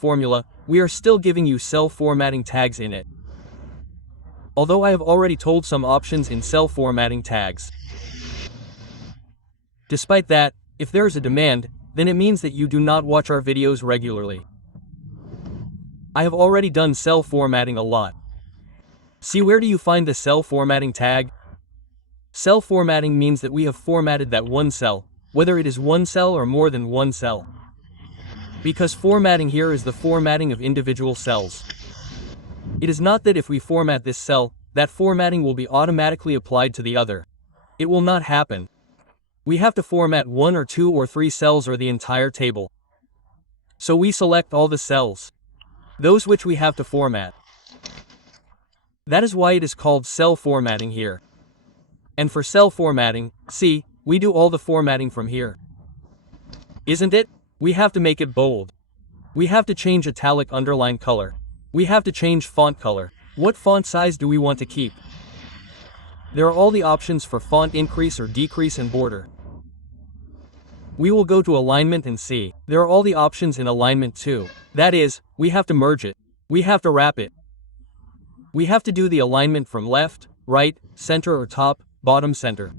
formula, we are still giving you cell formatting tags in it. Although I have already told some options in cell formatting tags. Despite that, if there is a demand, then it means that you do not watch our videos regularly. I have already done cell formatting a lot. See, where do you find the cell formatting tag? Cell formatting means that we have formatted that one cell, whether it is one cell or more than one cell. Because formatting here is the formatting of individual cells. It is not that if we format this cell, that formatting will be automatically applied to the other. It will not happen. We have to format 1 or 2 or 3 cells or the entire table. So we select all the cells, those which we have to format. That is why it is called cell formatting here. And for cell formatting, see, we do all the formatting from here. Isn't it? We have to make it bold. We have to change italic underline color. We have to change font color. What font size do we want to keep? There are all the options for font increase or decrease and border. We will go to alignment and see. There are all the options in alignment too. That is, we have to merge it. We have to wrap it. We have to do the alignment from left, right, center or top, bottom, center.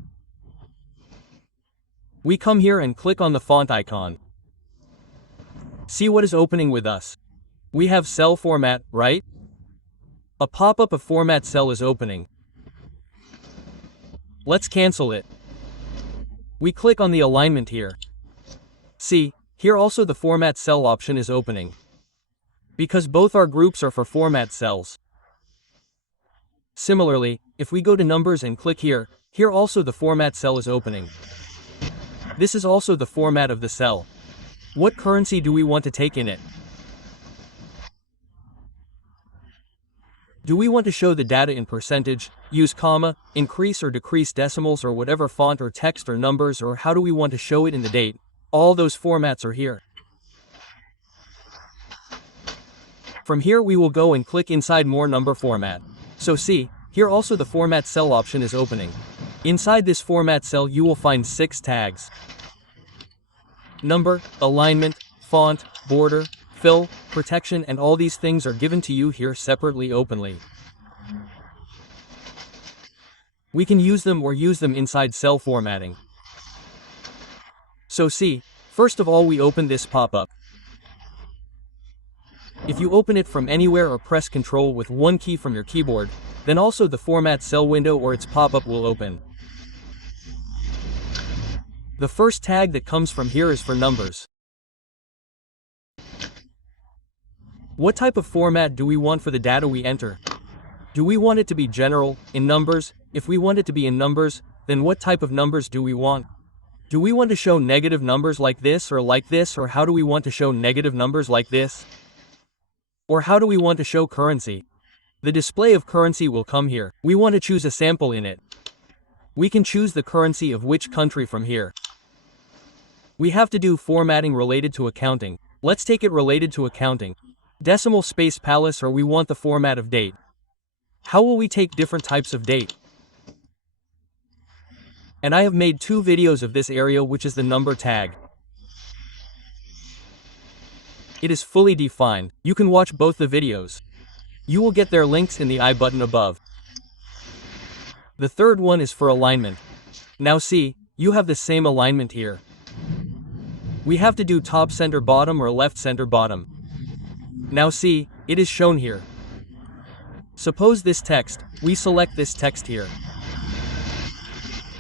We come here and click on the font icon. See what is opening with us. We have cell format, right? A pop-up of format cell is opening. Let's cancel it. We click on the alignment here. See, here also the format cell option is opening. Because both our groups are for format cells. Similarly, if we go to numbers and click here, here also the format cell is opening. This is also the format of the cell. What currency do we want to take in it? Do we want to show the data in percentage, use comma, increase or decrease decimals or whatever font or text or numbers, or how do we want to show it in the date? All those formats are here. From here we will go and click inside more number format. So see, here also the format cell option is opening. Inside this format cell you will find 6 tags. Number, alignment, font, border, fill, protection, and all these things are given to you here separately openly. We can use them or use them inside cell formatting. So see, first of all we open this pop-up. If you open it from anywhere or press Ctrl with one key from your keyboard, then also the format cell window or its pop-up will open. The first tag that comes from here is for numbers. What type of format do we want for the data we enter? Do we want it to be general, in numbers? If we want it to be in numbers, then what type of numbers do we want? Do we want to show negative numbers like this, or how do we want to show negative numbers like this? Or how do we want to show currency? The display of currency will come here. We want to choose a sample in it. We can choose the currency of which country from here. We have to do formatting related to accounting. Let's take it related to accounting. Decimal space palace, or we want the format of date. How will we take different types of date? And I have made 2 videos of this area, which is the number tag. It is fully defined. You can watch both the videos. You will get their links in the I button above. The third one is for alignment. Now see, you have the same alignment here. We have to do top center bottom or left center bottom. Now see, it is shown here. Suppose this text, we select this text here.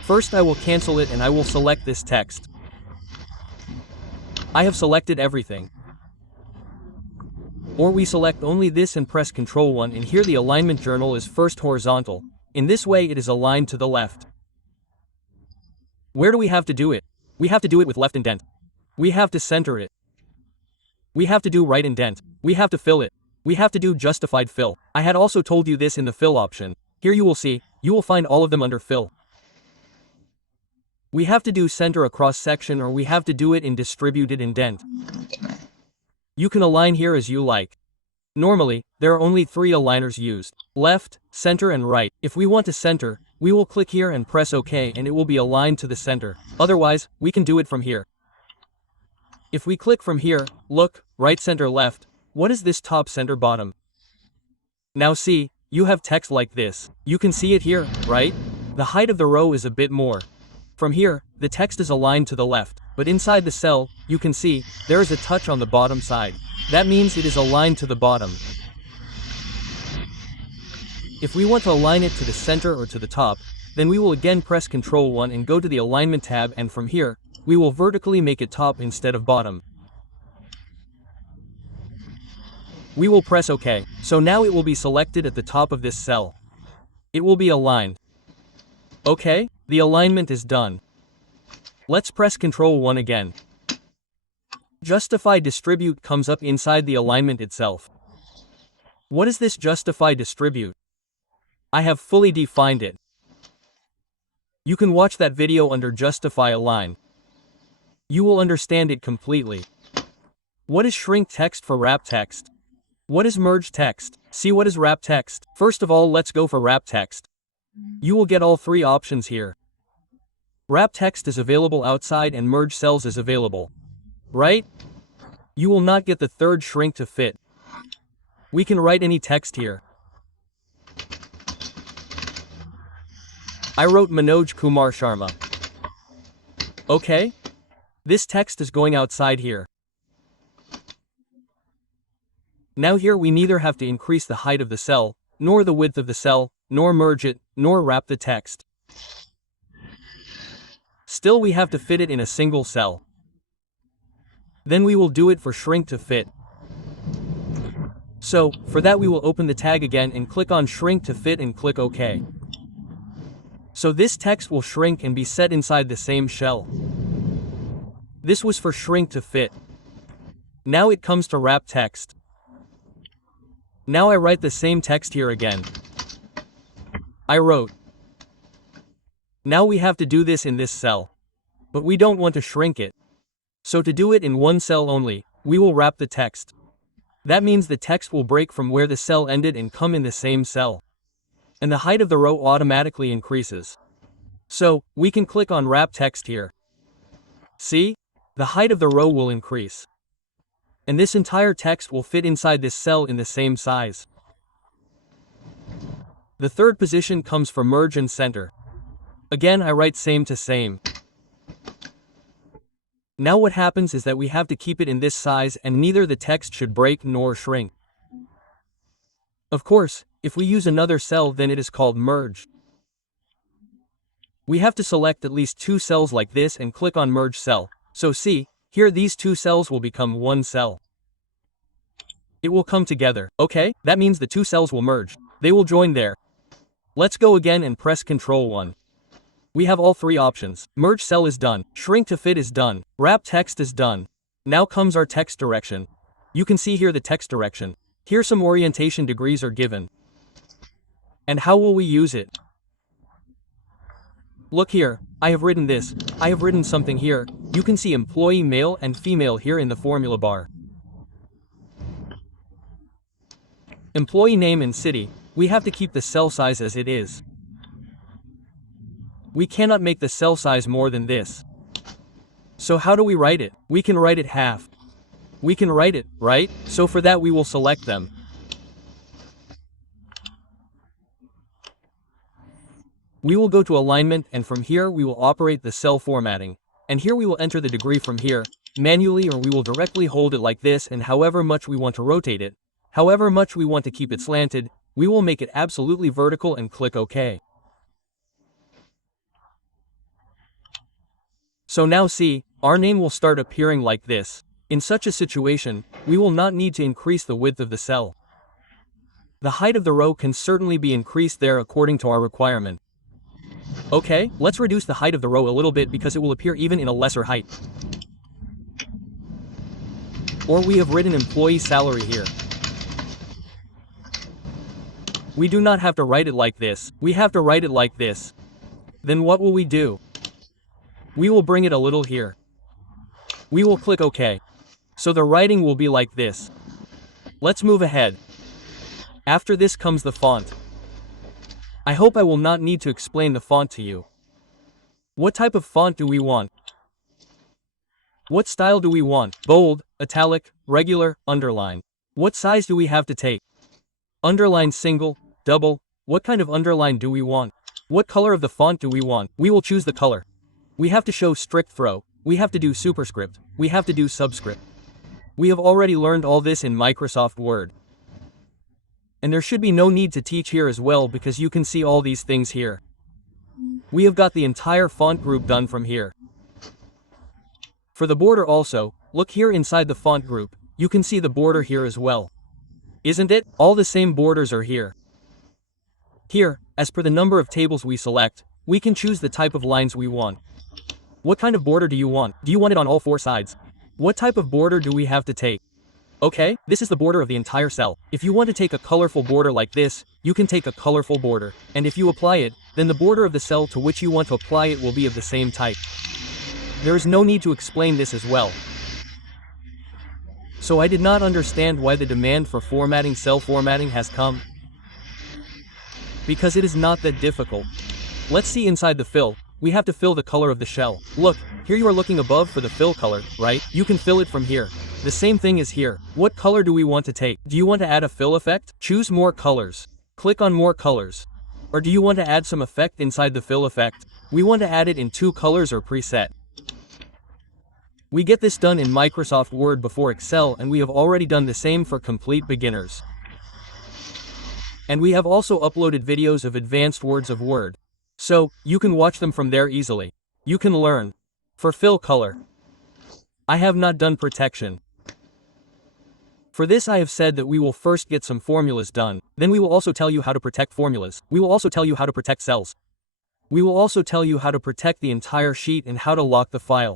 First I will cancel it and I will select this text. I have selected everything. Or we select only this and press Ctrl 1, and here the alignment journal is first horizontal. In this way it is aligned to the left. Where do we have to do it? We have to do it with left indent. We have to center it. We have to do right indent. We have to fill it. We have to do justified fill. I had also told you this in the fill option. Here you will see, you will find all of them under fill. We have to do center across section, or we have to do it in distributed indent. You can align here as you like. Normally, there are only 3 aligners used: left, center and right. If we want to center, we will click here and press OK and it will be aligned to the center. Otherwise, we can do it from here. If we click from here, look, right center left, What is this top center bottom? Now see, you have text like this. You can see it here, right? The height of the row is a bit more. From here, the text is aligned to the left, but inside the cell, you can see, there is a touch on the bottom side. That means it is aligned to the bottom. If we want to align it to the center or to the top, then we will again press Ctrl 1 and go to the Alignment tab, and from here, we will vertically make it top instead of bottom. We will press OK, so now it will be selected at the top of this cell. It will be aligned. OK, the alignment is done. Let's press Ctrl 1 again. Justify Distribute comes up inside the alignment itself. What is this Justify Distribute? I have fully defined it. You can watch that video under Justify Align. You will understand it completely. What is Shrink Text for Wrap Text? What is Merge Text? See what is Wrap Text? First of all, let's go for Wrap Text. You will get all three options here. Wrap Text is available outside and Merge Cells is available. Right? You will not get the third Shrink to Fit. We can write any text here. I wrote Manoj Kumar Sharma. Okay? This text is going outside here. Now here we neither have to increase the height of the cell, nor the width of the cell, nor merge it, nor wrap the text. Still we have to fit it in a single cell. Then we will do it for Shrink to Fit. So, for that we will open the tag again and click on Shrink to Fit and click OK. So this text will shrink and be set inside the same shell. This was for Shrink to Fit. Now it comes to Wrap Text. Now I write the same text here again. I wrote. Now we have to do this in this cell. But we don't want to shrink it. So to do it in one cell only, we will wrap the text. That means the text will break from where the cell ended and come in the same cell. And the height of the row automatically increases. So, we can click on Wrap Text here. See? The height of the row will increase. And this entire text will fit inside this cell in the same size. The third position comes for Merge and Center. Again I write same to same. Now what happens is that we have to keep it in this size and neither the text should break nor shrink. Of course, if we use another cell then it is called Merge. We have to select at least two cells like this and click on Merge Cell. So see, here these two cells will become one cell. It will come together. Okay, that means the two cells will merge. They will join there. Let's go again and press Ctrl 1. We have all three options. Merge Cell is done. Shrink to Fit is done. Wrap Text is done. Now comes our text direction. You can see here the text direction. Here some orientation degrees are given. And how will we use it? Look here, I have written this. I have written something here. You can see employee male and female here in the formula bar. Employee name and city. We have to keep the cell size as it is. We cannot make the cell size more than this. So how do we write it? We can write it half. We can write it, right? So for that we will select them. We will go to alignment and from here we will operate the cell formatting. And here we will enter the degree from here, manually, or we will directly hold it like this, and however much we want to rotate it, however much we want to keep it slanted, we will make it absolutely vertical and click OK. So now see, our name will start appearing like this. In such a situation, we will not need to increase the width of the cell. The height of the row can certainly be increased there according to our requirement. Okay, let's reduce the height of the row a little bit because it will appear even in a lesser height. Or we have written employee salary here. We do not have to write it like this, we have to write it like this. Then what will we do? We will bring it a little here. We will click OK. So the writing will be like this. Let's move ahead. After this comes the font. I hope I will not need to explain the font to you. What type of font do we want? What style do we want? Bold, italic, regular, underline. What size do we have to take? Underline single, double, what kind of underline do we want? What color of the font do we want? We will choose the color. We have to show strict throw, we have to do superscript, we have to do subscript. We have already learned all this in Microsoft Word. And there should be no need to teach here as well because you can see all these things here. We have got the entire font group done from here. For the border also, look here inside the font group, you can see the border here as well. Isn't it? All the same borders are here. Here, as per the number of tables we select, we can choose the type of lines we want. What kind of border do you want? Do you want it on all four sides? What type of border do we have to take? Okay, this is the border of the entire cell. If you want to take a colorful border like this, you can take a colorful border. And if you apply it, then the border of the cell to which you want to apply it will be of the same type. There is no need to explain this as well. So I did not understand why the demand for formatting cell formatting has come. Because it is not that difficult. Let's see inside the fill. We have to fill the color of the shell. Look, here you are looking above for the fill color, right? You can fill it from here. The same thing is here. What color do we want to take? Do you want to add a fill effect? Choose more colors. Click on more colors. Or do you want to add some effect inside the fill effect? We want to add it in 2 colors or preset. We get this done in Microsoft Word before Excel, and we have already done the same for complete beginners. And we have also uploaded videos of advanced words of Word. So, you can watch them from there easily. You can learn. For fill color, I have not done protection. For this I have said that we will first get some formulas done, then we will also tell you how to protect formulas. We will also tell you how to protect cells. We will also tell you how to protect the entire sheet and how to lock the file.